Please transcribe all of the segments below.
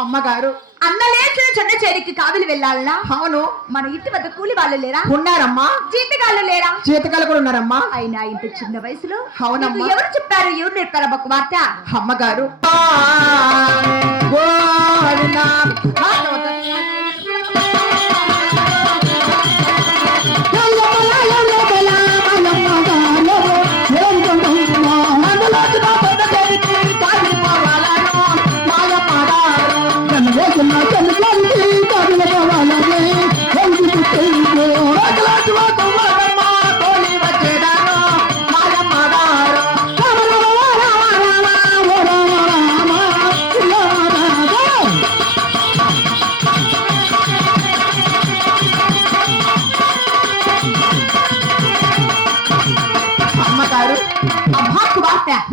అమ్మగారు అన్నలేసిన చెడ్డ చేరికి కావిలి వెళ్ళాలనా? అవును. మన ఇంటి వద్ద కూలి వాళ్ళు లేరా? ఉన్నారమ్మా. జీతగాళ్ళు లేరా? జీతగాళ్ళు కూడా ఉన్నారమ్మా. అయినా ఇంత చిన్న వయసులో అవునమ్మా. ఎవరు చెప్పారు, ఎవరు నేర్పారు అమ్మ కుమార్తె? అమ్మగారు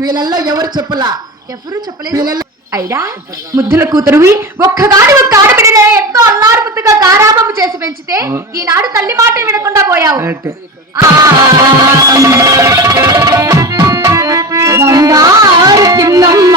వీళ్ళల్లో ఎవరు చెప్పలా? ఎవరు చెప్పలేదు. అయినా ముద్దుల కూతురువి ఒక్కగాని ఒక్క ఆడబిడ్డనే ఎంతో అల్లారు ముద్దుగా గారాబం చేసి పెంచితే ఈనాడు తల్లి మాట వినకుండా పోయావు. బంగారు చిన్నమ్మ